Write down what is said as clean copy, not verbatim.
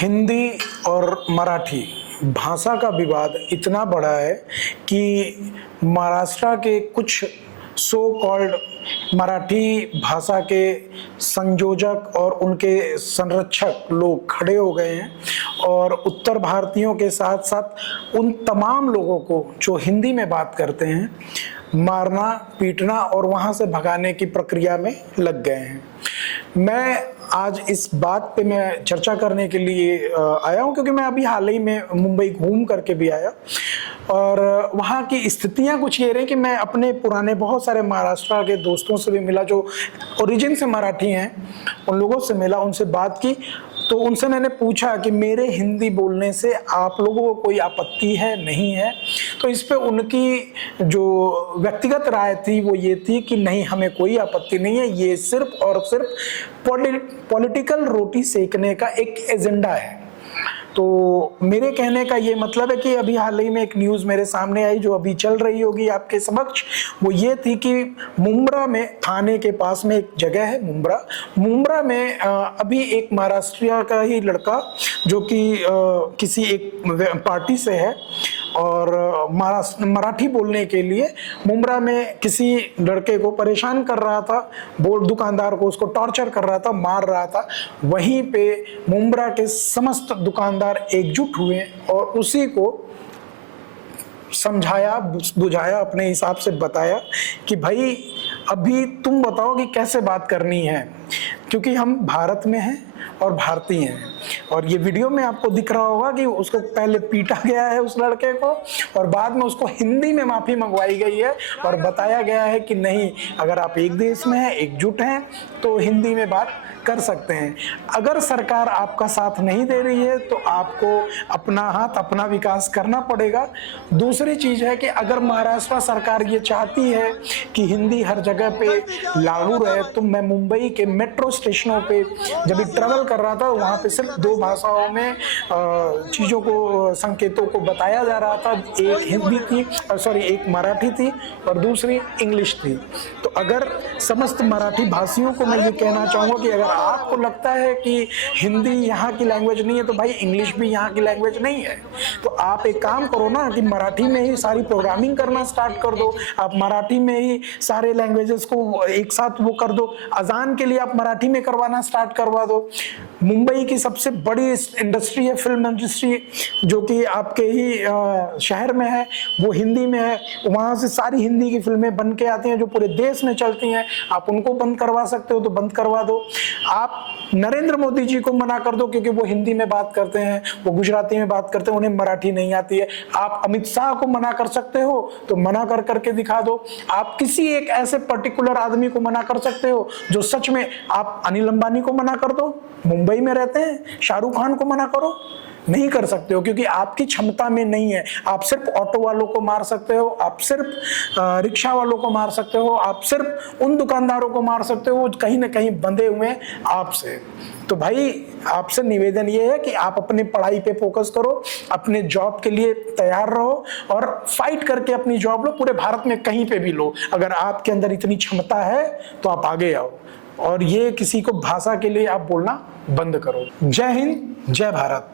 हिंदी और मराठी भाषा का विवाद इतना बड़ा है कि महाराष्ट्र के कुछ सो कॉल्ड मराठी भाषा के संयोजक और उनके संरक्षक लोग खड़े हो गए हैं और उत्तर भारतीयों के साथ साथ उन तमाम लोगों को जो हिंदी में बात करते हैं मारना, पीटना और वहां से भगाने की प्रक्रिया में लग गए हैं। मैं आज इस बात पे मैं चर्चा करने के लिए आया हूं क्योंकि मैं अभी हाल ही में मुंबई घूम करके भी आया और वहाँ की स्थितियाँ कुछ ये रही कि मैं अपने पुराने बहुत सारे महाराष्ट्र के दोस्तों से भी मिला जो ओरिजिन से मराठी हैं, उन लोगों से मिला, उनसे बात की। तो उनसे मैंने पूछा कि मेरे हिंदी बोलने से आप लोगों को कोई आपत्ति है, नहीं है? तो इस पे उनकी जो व्यक्तिगत राय थी वो ये थी कि नहीं, हमें कोई आपत्ति नहीं है, ये सिर्फ और सिर्फ पॉलिटिकल रोटी सेकने का एक एजेंडा है। तो मेरे कहने का ये मतलब है कि अभी हाल ही में एक न्यूज़ मेरे सामने आई जो अभी चल रही होगी आपके समक्ष, वो ये थी कि मुंब्रा में, थाने के पास में एक जगह है मुंब्रा में अभी एक महाराष्ट्र का ही लड़का जो कि किसी एक पार्टी से है और मराठी बोलने के लिए मुंब्रा में किसी लड़के को परेशान कर रहा था, दुकानदार को उसको टॉर्चर कर रहा था, मार रहा था। वहीं पे मुंब्रा के समस्त दुकानदार एकजुट हुए और उसी को समझाया, बुझाया, अपने हिसाब से बताया कि भाई अभी तुम बताओ कि कैसे बात करनी है, क्योंकि हम भारत में हैं और भारतीय हैं। और ये वीडियो में आपको दिख रहा होगा कि उसको पहले पीटा गया है उस लड़के को और बाद में उसको हिंदी में माफी मंगवाई गई है और बताया गया है कि नहीं, अगर आप एक देश में हैं, एकजुट हैं, तो हिंदी में बात कर सकते हैं। अगर सरकार आपका साथ नहीं दे रही है तो आपको अपना हाथ, अपना विकास करना पड़ेगा। दूसरी चीज है कि अगर महाराष्ट्र सरकार ये चाहती है कि हिंदी हर जगह पे लागू रहे, तो मैं मुंबई के मेट्रो स्टेशनों पे जब ट्रैवल कर रहा था वहाँ पे सिर्फ दो भाषाओं में चीज़ों को, संकेतों को बताया जा रहा था। एक हिंदी थी, एक मराठी थी और दूसरी इंग्लिश थी। तो अगर समस्त मराठी भाषियों को मैं ये कहना चाहूँगा कि अगर आपको लगता है कि हिंदी यहाँ की लैंग्वेज नहीं है तो भाई इंग्लिश भी यहाँ की लैंग्वेज नहीं है। तो आप एक काम करो ना कि मराठी में ही सारी प्रोग्रामिंग करना स्टार्ट कर दो, आप मराठी में ही सारे लैंग्वेजेस को एक साथ वो कर दो, अजान के लिए आप मराठी में करवाना स्टार्ट करवा दो। मुंबई की सबसे बड़ी इंडस्ट्री है, फिल्म इंडस्ट्री, जो कि आपके ही शहर में है, वो हिंदी में है। वहाँ से सारी हिंदी की फिल्में बन के आती हैं जो पूरे देश में चलती हैं। आप उनको बंद करवा सकते हो तो बंद करवा दो। आप नरेंद्र मोदी जी को मना कर दो क्योंकि वो हिंदी में बात करते हैं, वो गुजराती में बात करते हैं, उन्हें मराठी नहीं आती है। आप अमित शाह को मना कर सकते हो तो मना कर करके दिखा दो। आप किसी एक ऐसे पर्टिकुलर आदमी को मना कर सकते हो जो सच में, आप अनिल अंबानी को मना कर दो, मुंबई में रहते हैं, शाहरुख खान को मना करो, नहीं कर सकते हो क्योंकि आपकी क्षमता में नहीं है। आप सिर्फ ऑटो वालों को मार सकते हो, आप सिर्फ रिक्शा वालों को मार सकते हो, आप सिर्फ उन दुकानदारों को मार सकते हो कहीं ना कहीं बंधे हुए हैं आपसे। तो भाई आपसे निवेदन ये है कि आप अपनी पढ़ाई पे फोकस करो, अपने जॉब के लिए तैयार रहो और फाइट करके अपनी जॉब लो, पूरे भारत में कहीं पे भी लो। अगर आपके अंदर इतनी क्षमता है तो आप आगे आओ और ये किसी को भाषा के लिए आप बोलना बंद करो। जय हिंद, जय भारत।